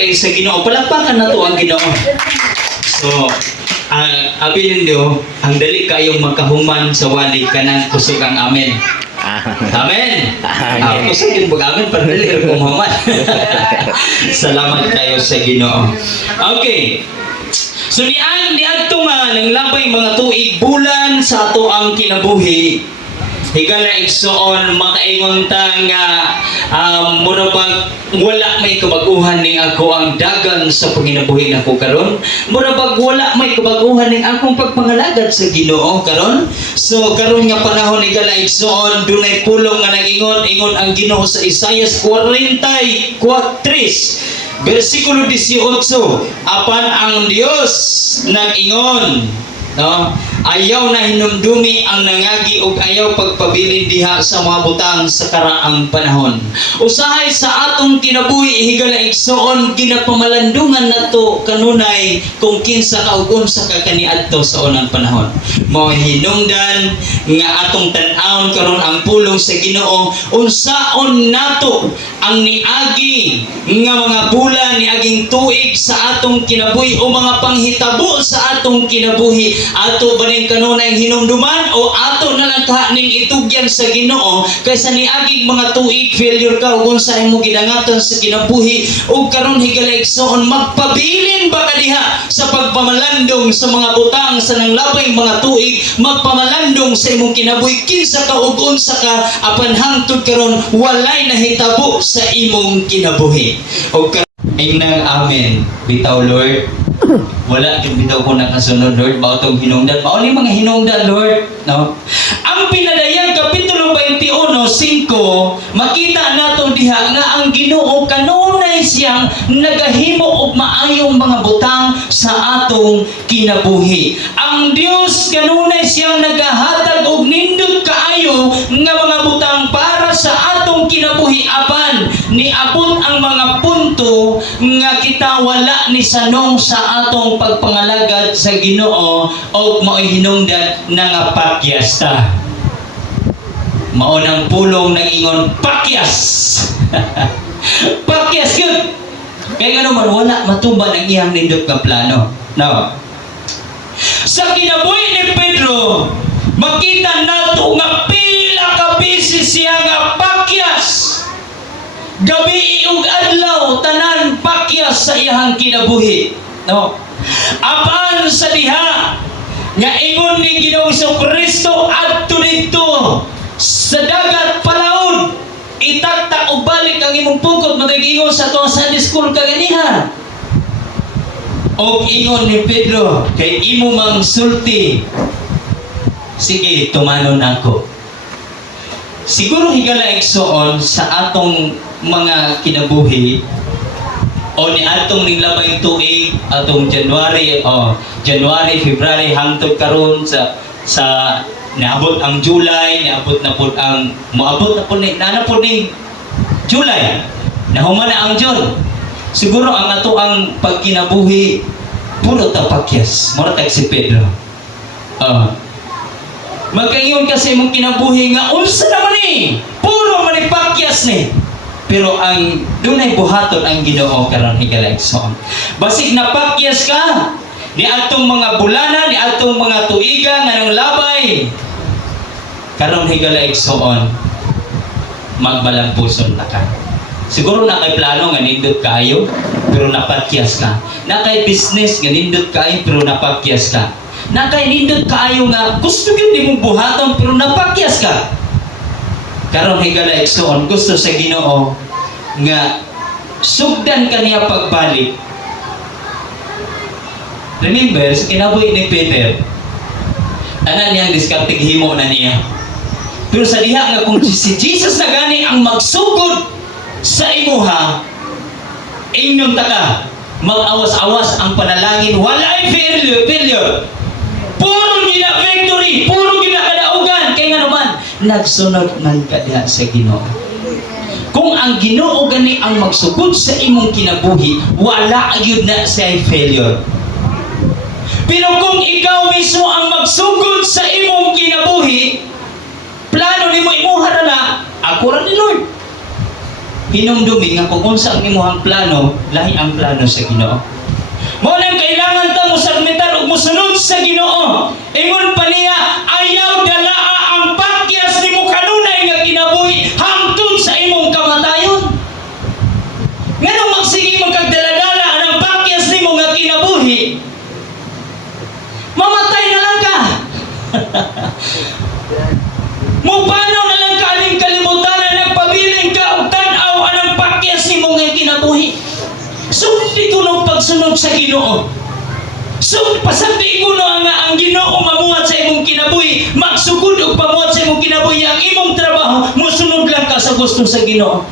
kayo sa Ginoo. Palakpakan na to ang Ginoo. So, abi nindo, ang dali kayong magkahuman sa wali kanang kusog ang amen. Amen. Kusog yung mag-amen para dali rin kumaman. Salamat kayo sa Ginoo. Okay. So niadto nga nang labay mga tuig bulan sa ato ang kinabuhi. Higala igsoon makaingon ta nga mura bang wala may kabaguhan ning ako ang dagan sa panginabuhi nako karon. Mura bang wala may kabaguhan ning akong pagpangalagad sa Ginoo karon. So karon nga panahon higala igsoon dunay pulong nga nag-ingon ang Ginoo sa Isaias 44 versikulo 18, apan ang Dios nag-ingon, no? Ayaw na hinumdumi ang nangagi ug ayaw pagpabilin diha sa mga butang sa karaang panahon. Usahay sa atong kinabuhi higala igsoon ginapamalandungan nato kanunay kung kinsa ka ug unsa ka kaniadto sa unang panahon. Mao hinungdan nga atong tan-awon karon ang pulong sa Ginoo unsaon nato ang niagi nga mga bulan niaging tuig sa atong kinabuhi o mga panghitabo sa atong kinabuhi ato baning kanunay hinumduman o ato na lang kaning itugyan sa Ginoo kaysa niaging mga tuig failure ka ug unsa imong gidangaton sa kinabuhi ug karon higala igsoon magpabilin ba ka diha sa pagpamalandong sa mga butang sa nanglabay mga tuig magpamalandong sa imong kinabuhi kinsa ka ug unsa ka apan hangtod karon walay nahitabo sa imong kinabuhi ug Amen. Amen. Bitaw Lord. Wala yung bitaw ko nakasunod Lord. Mao tong hinungdan. Mao ni mga hinungdan Lord. No? Ang pinadayang Kapitulo 21:5 makita nato diha nga ang Ginoo kanunay siyang nagahimo og maayong mga butang sa atong kinabuhi. Ang Dios kanunay siyang nagahatag og nindot kaayo nga mga butang para sa atong kinabuhi apan niabot ang mga punto nga kita wala ni sanong sa atong pagpangalagad sa Ginoo o mao'y hinungdan na nga pakyas ta. Mao nang pulong nag-ingon pakyas. Pakyas yun. Kaya nga naman wala matumba ng iyang nindot nga plano. No. Sa kinabuhi ni Pedro, makita nato nga pila ka busy siya nga pakyas. Gabi ug adlaw tanan pakyas sa iyang kinabuhi. No. Apan sa diha nga ingon ni Ginoong Kristo adto didto sa dagat palaod itaktak og balik ang imong pugod maging sa tuwa Sunday school kaganiha. Og ingon ni Pedro kay imo mang sulti. Sige, tumanon ako. Siguro higala igsoon sa atong mga kinabuhi o ni atong niglabay tuig atong January, February hangtod karon sa naabot ang July, naabot na po ang moabot na po ni July. Nahuman na ang June. Siguro ang ato ang pagkinabuhi puro ta pakyas. Mura tag si Pedro. Magkaingon kasi mong kinabuhi nga unsa naman ni? Puro man ni pakyas ni. Pero ang dunay buhaton ang Ginoo karon higala igsoon. Basig na pakyas ka ni atong mga bulana, ni atong mga tuiga nga nang labay. Karon higala igsoon magbalampuson ta ka. Siguro na kay plano nga nindot kayo pero napakyas ka. Na kay business nga nindot kayo pero napakyas ka. Na kay nindot kayo nga gusto gyud nimong buhaton pero napakyas ka. Karon higala igsoon gusto sa Ginoo nga sugdan kaniya pagbalik. Remember sa kinabuhi ni Peter, ana niyang diskartig himo na niya. Pero sa diha nga kung si Jesus na gani ang magsugod sa imuha, inyong taka mag-awas-awas ang panalangin, walay failure. Puro gina victory, puro gina kadaugan. Kaya nga naman nagsunod man ka diha sa Ginoo. Kung ang Ginoo gani ang magsugod sa imong kinabuhi, wala gyud na say failure. Pero kung ikaw mismo ang magsugod sa imong kinabuhi, plano nimo imuha na ako ra ni Lord. hinumdumi nga kung unsa ang imuhang plano, lahi ang plano sa Ginoo. Mao nang kailangan ta mo submitar ug mosunod sa Ginoo. Ingon pa niya, ayaw dalaa ang pakyas nimo kanunay nga kinabuhi hangtod sa imong kamatayon. Nganong magsige magkagdala-dala ang pakyas nimo nga kinabuhi? Mamatay na lang ka. Mupanaw na lang ka aning kalibutan na nagpabiling ka og tan-aw anang pakyas nimo nga kinabuhi. Sundi ko ng pagsunod sa Ginoo. So, pasabdi ko na nga ang Ginoo mamuhat sa imong kinabuhi, magsugod og pamuhat sa imong kinabuhi, ang imong trabaho, musunod lang ka sa gusto sa Ginoo.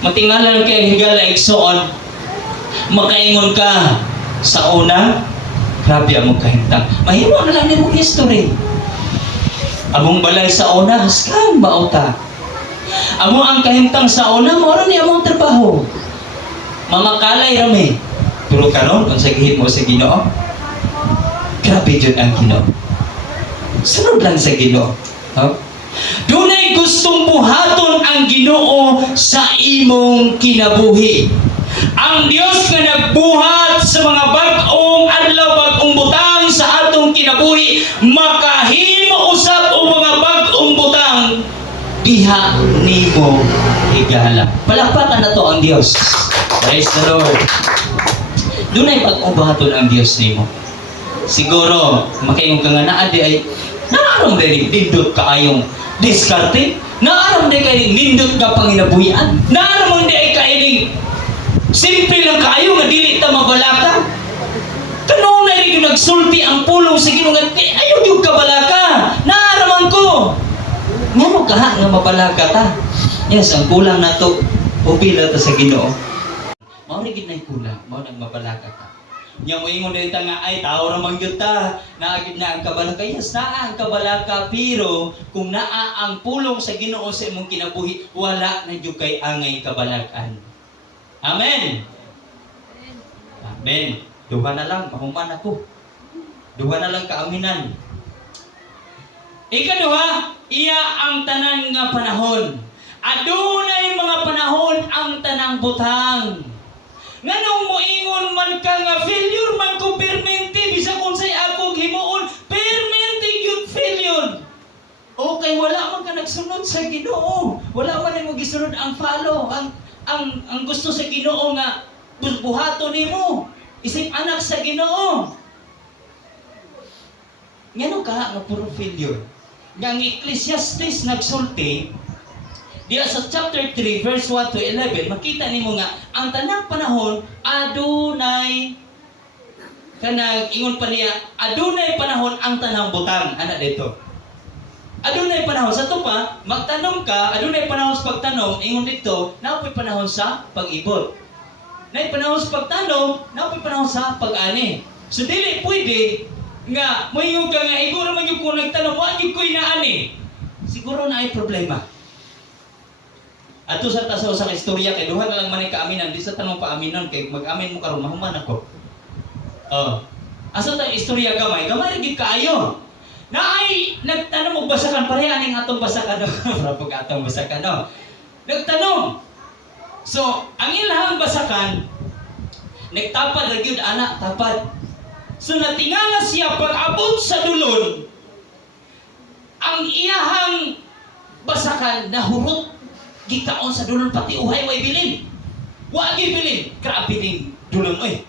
Matingalan kay higala igsoon, makaingon ka sa una, grabe ang mong kahintang. Mahimo na lang nimo history. Among balay sa una, haskan bauta. Amo ang kahintang sa una, mao ni among trabaho. Mamakalay rami. Pero karon kung sa gihit mo sa Ginoo, grabe jud ang Ginoo. Sunod lang sa Ginoo. Huh? Dunay gustong buhaton ang Ginoo sa imong kinabuhi. Ang Dios nga nagbuhat sa mga bag-ong adlaw, bag-ong butang sa atong kinabuhi, makahimo usab og mga bag-ong butang diha nimo higala. Palakpakan na to ang Dios. Praise the Lord. Dunay pag-ubahaton ang Dios nimo. Siguro makaingon ka nga naa di ay naaram din nindot kaayong diskarte, naaram din kay nindot ka panginabuhian, naaram din ay kay simple lang kayo nga dili ta mabalaka. Kanunay rin yung nagsulti ang pulong sa Ginoo nga ayaw yung kabalaka. Naaraman ko. Ngano kaha nga mabalaka ta? Yes, ang kulang nato upila ta sa Ginoo. Mao rin gid nay kulang, mao nang mabalaka ta. Nya mo ingon dito nga ay tao ra man gyud ta, naagid na ang kabalaka. Yes, naa ang kabalaka pero kung naa ang pulong sa Ginoo sa imong kinabuhi, wala na gyud kay angay kabalakan. Amen. Amen. Duha na lang, mahuman ako. Duha na lang kaaminan. Ikaduha, iya ang tanan nga panahon. Adunay mga panahon ang tanang butang. Nganong moingon man ka nga failure man ko permente, bisag unsay akong himuon, permente gyud failure. Okay, wala man ka nagsunod sa Ginoo. Wala man mo gisunod ang follow, ang gusto sa Ginoo nga buhaton nimo. Isip anak sa Ginoo. Ngano ka nga puro failure? Nga ang Ecclesiastes nagsulti diya sa chapter 3 verse 1 to 11, makita nimo nga ang tanang panahon adunay kanang ingon pa niya, adunay panahon ang tanang butang. Ana dito. Adunay panahon sa to pa, magtanom ka, adunay panahon sa pagtanom, ingon dito, napoy panahon sa pag-ibot. Nay panahon sa pagtanom, napoy panahon sa pag-ani. So dili pwede nga moingon ka nga iguro man gyud ko nagtanom, wa gyud ko inaani. Siguro na ay problema. Ato sa taso sa istorya kay duha na lang man kaaminan, di sa tanong paaminon kay mag-amin mo karon mahuman ako. Asa ta istorya gamay gid kaayo. Naay nagtanong og basakan pareha ning atong basakan. Para pag atong basakan no. Nagtanong. So, ang ilahang basakan nagtapad ra gyud ana, tapad. So natingala siya pag-abot sa dulon. Ang iyahang basakan nahurot gitaon sa dulon pati uhay way bilin. Wa gyud bilin, grabe ning dulon oy.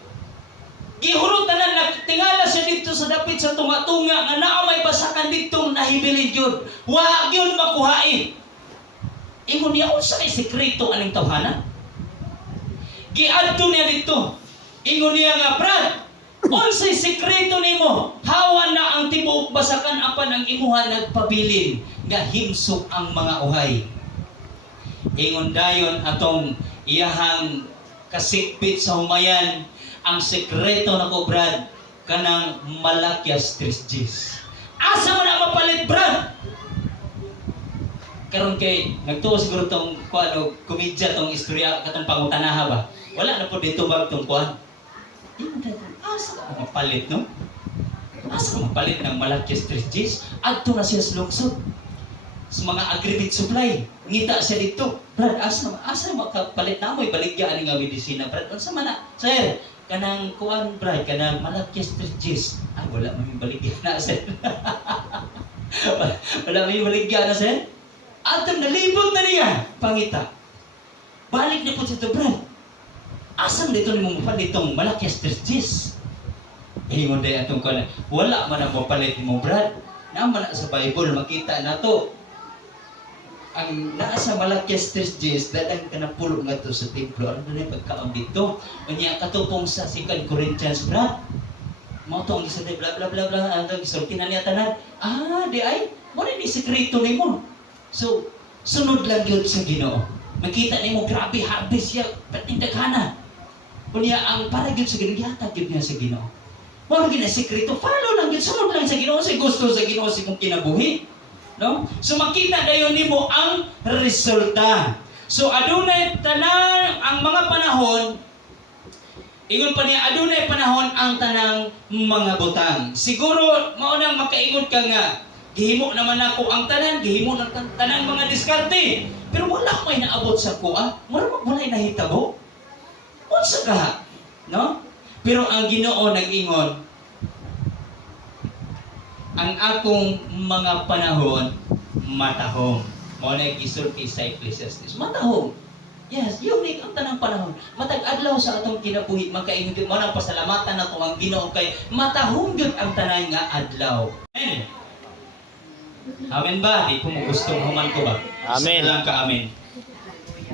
Gihurot tanan nagtingala siya dito sa dapit sa tunga-tunga nga naa may basakan dito nahibilin gyud. Wa gyud makuhain. Ingon niya unsa kay sekreto aning tawhana? Giadto niya dito. Ingon niya nga, Brad, unsay sekreto nimo? Hawa na ang tibuok basakan apan ang imuha nagpabilin nga himsok ang mga uhay. Ingon dayon atong iyahang kasikpit sa humayan, ang sekreto nako Brad kanang Malakias 3:10. Asa man na mapalit Brad? Karon kay nagtuo siguro tong kuano komedya tong istorya katong pangutanaha ba? Wala na po dito bag tong kuan. Asa ka mapalit no? Asa ka mapalit ng Malakias 3:10? Adto na siya sa lungsod. sa mga agreement supply. Ngita siya dito. Brad, asa makapalit na mo'y baligyan nga medisina, Brad. Unsa man na? Sir, kanang kuan, Brad, kanang malakyas tristis. Ay, wala may baligyan na, sir. Wala may baligyan na, sir. Atong nalibot na niya. Pangita. Balik na po sa ito, Brad. Asam dito ni mong palitong malakyas tristis. Ingon day atong kuan. Wala man ang mapalit mo, Brad. Naman na sa Bible, makita na to. Ang nasa malakyas tristis, dadang ka na pulo nga to sa templo. Ano na yung pagkaon dito? Unya katupong sa 2 Corinthians, Brad. Mo to ang isa day, bla bla bla bla. Ang gisulti na niya tanan. Di ay, mo rin ni sekreto ni mo. So, sunod lang yun sa Ginoo. Makita ni mo, grabe, harvest siya, patindaghana. Unya, ang para yun sa Ginoo, yatag yun niya sa Ginoo. Mo rin na sekreto, follow lang yun, sunod lang sa Ginoo, sa gusto sa Ginoo, sa kong kinabuhi. No? So makita dayon nimo ang resulta. So adunay tanan ang mga panahon, ingon pa niya adunay panahon ang tanang mga butang. Siguro mao nang makaingon ka nga gihimo naman ako ang tanan, gihimo ng tanan mga diskarte. Pero wala may naabot sa kuha. Wala nahitabo. Unsa ka? No? Pero ang Ginoo nag-ingon, ang akong mga panahon, matahong. Mo na gisulti sa Ecclesiastes. Matahong. Yes, unique ang tanang panahon. Matag adlaw sa atong kinabuhi, makaingon mo nang pasalamatan nato ang Ginoo kay matahong gyud ang tanan nga adlaw. Amen. Amen ba? Di ko mo gustong human ko ba? Amen. Sana lang ka amen.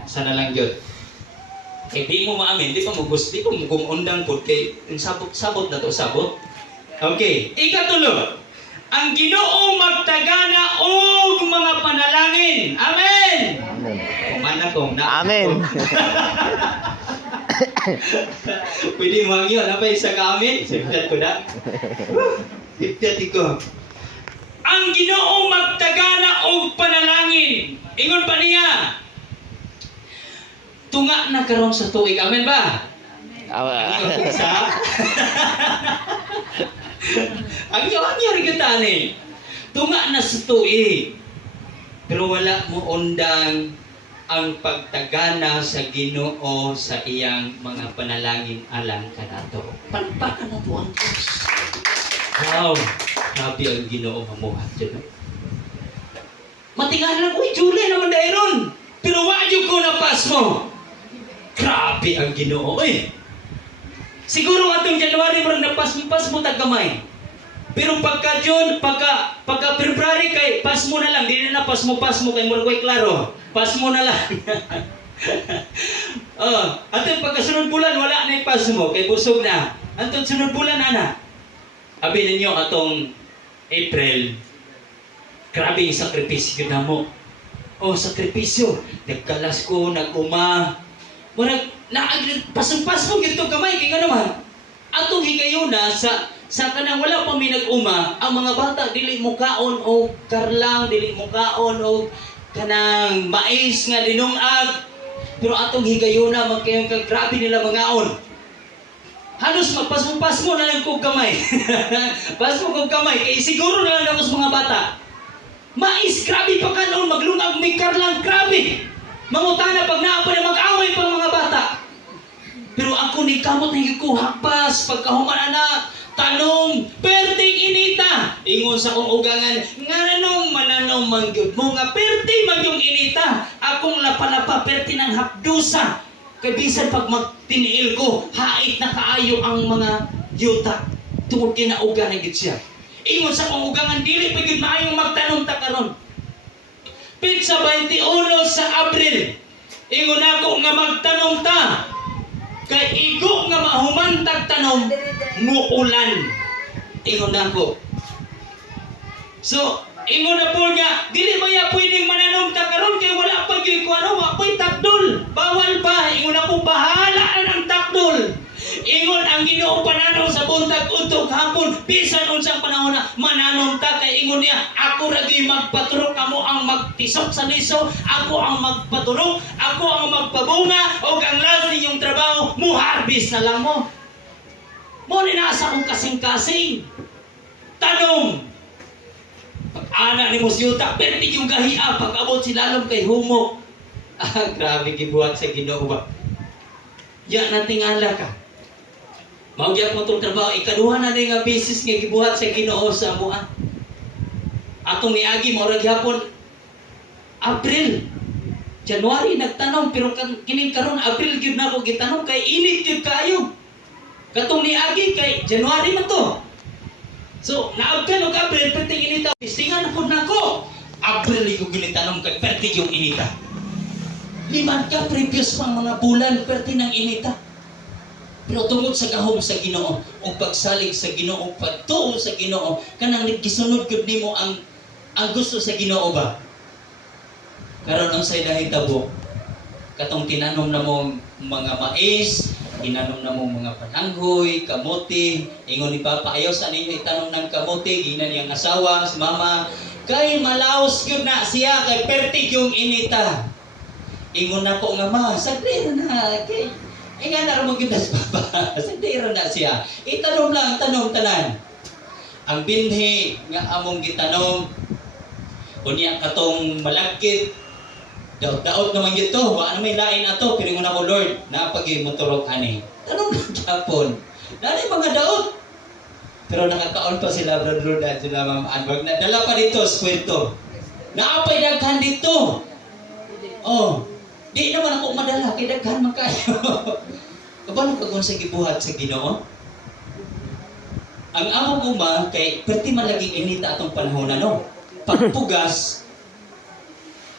Sana lang gyud. Kay di mo maamin, di pa mo gusto, di ko mo gumundang pod kay sabot na to sabot. Okay, ikatulo. Ang Ginoo magtagana og mga panalangin. Amen. Kumana kong na. Amen. Pwede mo yun. Ano ba isa ka amin? Sipyat ko na. Sipyat ko. Ang Ginoo magtagana og panalangin. Ingon pa niya. Tunga na karon sa tuig. Amen ba? Amen. Isa. Ang iyong kita ni. Tunga na sa tuig. Pero wala mo undang ang pagtagana sa Ginoo sa iyang mga panalangin alang kanato. Palpakan na to ang Diyos. Wow! Grabe ang Ginoo mamuhat dyan. Matingalan ko, July naman dahil ron. Pero wadyo ko na pas mo. Grabe ang Ginoo. Siguro atong January parang napas mo tagamay. Pero pagka June, pagka February kay pas mo na lang, di na pas mo kay murag way klaro. Pas mo na lang. Atong pagkasunod bulan wala na pas mo kay busog na. Atong sunod bulan ana. Abi ninyo atong April. Grabe yung sakripisyo na mo. Sakripisyo. Nagkalas ko, nag-uma. Murag pasong-pas mo gito kamay kay nga naman. Atong higayon na sa kanang wala pa may nag-uma, ang mga bata dili mo kaon o karlang, dili mo kaon o kanang mais nga dinungag. Pero atong higayon na magkayong grabe nila mangaon. Halos magpasmo-pas mo na lang kong kamay. Pasmo kong kamay kay siguro na lang ako sa mga bata. Mais grabe pa kanon maglungag may karlang grabe. Mangutana pag naa pa na mag-away pa mga bata. Pero ako ni kamot na ko hakpas pagkahuman na tanong perting inita. Ingon sa kong ugangan nganong mananong mangyud mo nga perti man yung inita. Akong lapalapa perti ng hapdusa. Kay bisan pag magtiniil ko hait na kaayo ang mga yuta. Tungod kinaugan gid siya. Ingon sa kong ugangan dili pa gyud maayong magtanong ta karon. Pizza 21 sa Abril. Ingon ako nga magtanong ta. Kay igo nga mahumantag tanom muulan. Ingon ako. So, ingon na po niya, dili ba ya pwedeng mananong ta karon kay wala pa gyud ko ano, wa ko'y takdol. Bawal pa. Ingon ako bahala na ng takdol. Ingon ang Ginoo pananaw sa buntag untog hapon bisan unsang panahon na mananong ta kay ingon niya ako ra gyud magpaturok kamo ang magtisok sa liso ako ang magpaturok ako ang magpabunga og ang last ninyong trabaho mo harvest na lang mo ni nasa kong kasing-kasing tanong Pag-ana ni mo siyuta, perti yung gahiya, pag-abot silalom kay humok. Grabe gibuhat sa Ginoo ba? Ya natingala ka. Maugyat mo itong trabaho, ikaduha na rin nga basis nga gibuhat sa Ginoo sa amuan. Atong niagi mo ora gyapon April, January nagtanom pero kining karon April gyud na ako gitanom kay init gyud kayo. Katong niagi kay January man to. So naabkan og April perti inita. Istingan pud nako. April ko ginitanom kay perti yung inita. Liman ka previous pang mga bulan perti nang inita. Pero tungod sa gahom sa Ginoo, o pagsalig sa Ginoo, pagtuo sa Ginoo, kanang gisunod gud nimo ang gusto sa Ginoo ba? Karon unsay nahitabo? Katong tinanom na mo mga mais, tinanom na mo mga pananghoy, kamote, ingon ni Papa ayaw sa ninyo itanom ng kamote, ginan niyang asawa, si Mama, kay malaos gyud na siya kay perti yung inita. Ingon nako nga ma, sagdi na kay nga na mo gyud sa Papa. Sagdi na siya. Itanom lang, tanom tanan. Ang binhi nga among gitanom unya katong malagkit daot-daot naman gito, wa na may lain ato, pero ngun ako Lord, napagi mo turok ani. Tanong lang gyapon. Nanay mga daot. Pero nakakaon pa sila brother at sila Ma'am Anwag na dala pa dito sa kwento. Naapay daghan dito. Oh, di naman ako madala kay daghan man kayo. Kabalo ka kung sa gibuhat sa Ginoo? Ang among uma kay perti man laging inita atong panahon no. Pagpugas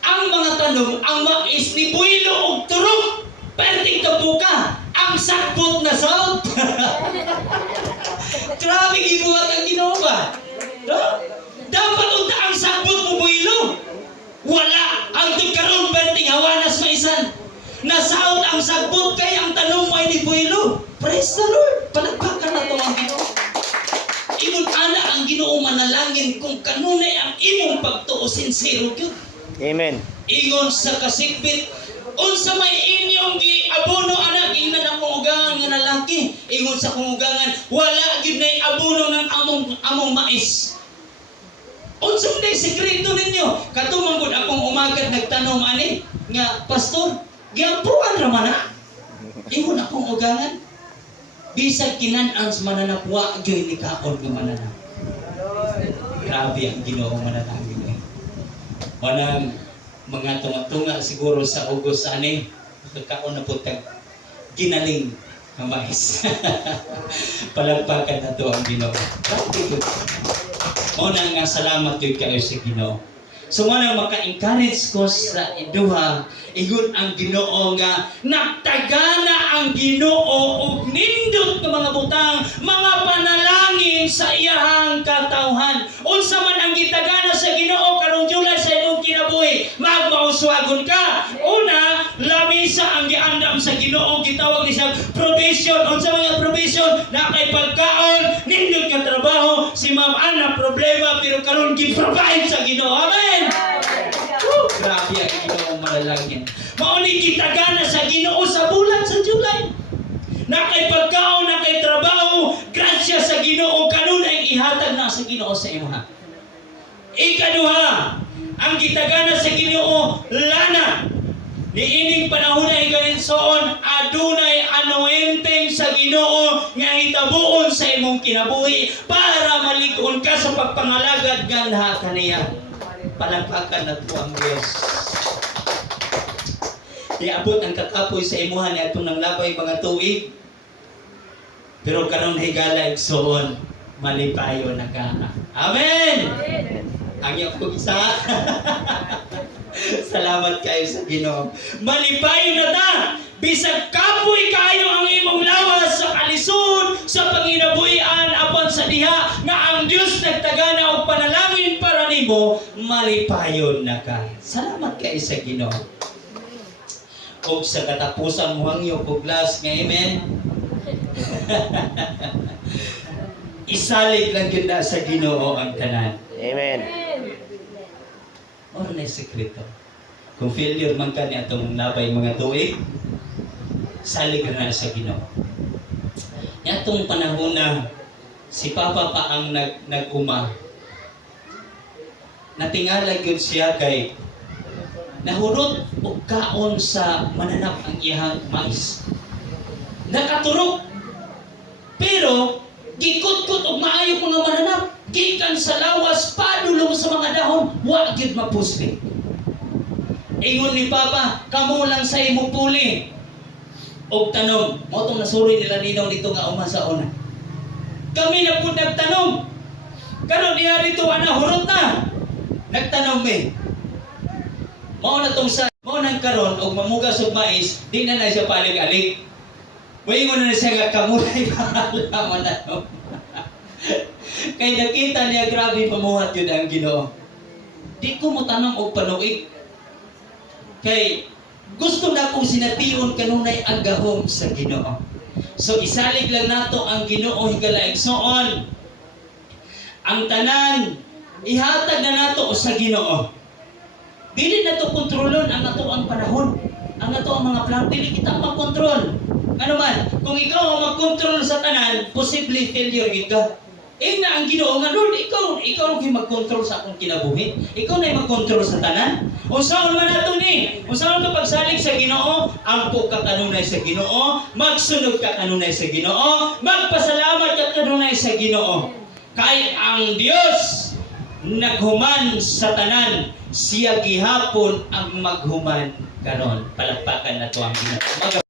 ang mga tanom, ang mais ni Builo og turok, perting kabuka, ang sakbot na salt. Grabe gibuhat ang Ginoo ba? No? Dapat unta ang sakbot mo Builo. Wala ang tugkaron perting hawanas maisan. Nasaot ang sagbot kay ang tanong mo ay ni Builo. Praise the Lord. Palagpakan na to ang Ginoo. Ingon ana ang Ginoo manalangin kung kanunay ang imong pagtuo sincero gyud. Amen. Ingon sa kasikbit, unsa may inyong giabono anak ingnan akong ugangan nga lalaki. Ingon sa kong ugangan, wala gyud nay abono ng among mais. Unsa may sekreto ninyo? Katumang gud akong umagat nagtanom ani nga pastor, giampuan ra man na. Ingon akong ugangan, bisag kinan-an sa mananapwa gyud ni kaon nga mananap. Grabe ang Ginoo manalangin eh. Manang mga tunga-tunga siguro sa ugos ani kaon na putag ginaling nga mais. Palagpakan na to ang Ginoo. Grabe gyud. Mo na nga salamat gyud kayo sa Ginoo. So nga maka-encourage ko sa iduha, igun ang Ginoo nga nagtagana ang Ginoo og nindot nga mga butang, mga panalangin sa iyahang katawhan. Unsa man ang gitagana sa Ginoo karong July sa imong kinabuhi, magmauswagon ka. Una, lamisa ang giandam sa Ginoo, gitawag ni siyang provision. Unsa mga provision? Na kay pagkaon, nindot nga trabaho, si Ma'am Ana problema pero karon gi-provide sa Ginoo. Amen. Grabe ang Ginoo malalangin. Mauni kitagana sa Ginoo sa bulan sa July. Na kay pagkaon, na kay trabaho, grasya sa Ginoo kanon ay ihatag na sa Ginoo sa imuha. Ikaduha, ang kitagana sa Ginoo lana. Niining panahon ay gayinsoon, adunay anointing sa Ginoo nga hitabuon sa imong kinabuhi para malig-on ka sa pagpangalagad nga kaniya. Palagpakan na po ang Diyos. Iabot ang kakapoy sa imuhan at itong nanglabay mga tuig. Pero karon higala igsoon, malipayo na ka. Amen! Ang iyong po isa. Salamat kayo sa Ginoo. Malipayo na ta! Bisag kapoy kayo ang imong lawas sa kalisod, sa panginabuhian apan sa diha nga ang Dios nagtagana og panalangin para nimo, malipayon na ka. Salamat kayo sa Ginoo. Og sa katapusan mo hangyo og last nga amen. Isalig lang yun na sa Ginoo ang tanan. Amen. Ano na yung sekreto? Kung failure man ka niya itong labay mga tuig, salig na sa Ginoo. Yatong panahon na si Papa pa ang nag-uma. natingala gyud siya kay nahurot og kaon sa mananap ang iyang mais. Nakaturok. Pero gikut-kut og maayo mga mananap. Gikan sa lawas padulong sa mga dahon, wa gyud mapusli. Ingon ni Papa, kamo lang sa imo puli. Og tanom, mo tong nasuroy nila ninaw dito nga uma sa una. Kami na pud nagtanom. Karon niya dito ana hurot na. Nagtanom mi. Mao na tong sa mao nang karon og mamugas og mais, di na siya palig-alig. Moingon na siya nga kamulay pangalaman na. Kay nakita niya grabe pamuhat yun ang Ginoo. Di ko mo tanong og panuig. Kay gusto na kong sination kanunay ang gahom sa Ginoo. So isalig lang nato ang Ginoo higalaigsoon. Ang tanan ihatag na nato sa Ginoo. Dili na to kontrolon ang ato ang panahon. Ang ato ang mga plan, dili kita makontrol. Ano man, kung ikaw ang magkontrol sa tanan, posible failure gid ka. Na ang Ginoo nga, Lord, ikaw ang magkontrol sa akong kinabuhi. Ikaw na yung magkontrol sa tanan. Unsaon man nato ni? Unsaon to pagsalig sa Ginoo? Ampo ka kanunay sa Ginoo, magsunod ka kanunay sa Ginoo, magpasalamat ka kanunay sa Ginoo. Kay ang Dios naghuman sa tanan, siya gihapon ang maghuman karon. Palakpakan na to ang Ginoo.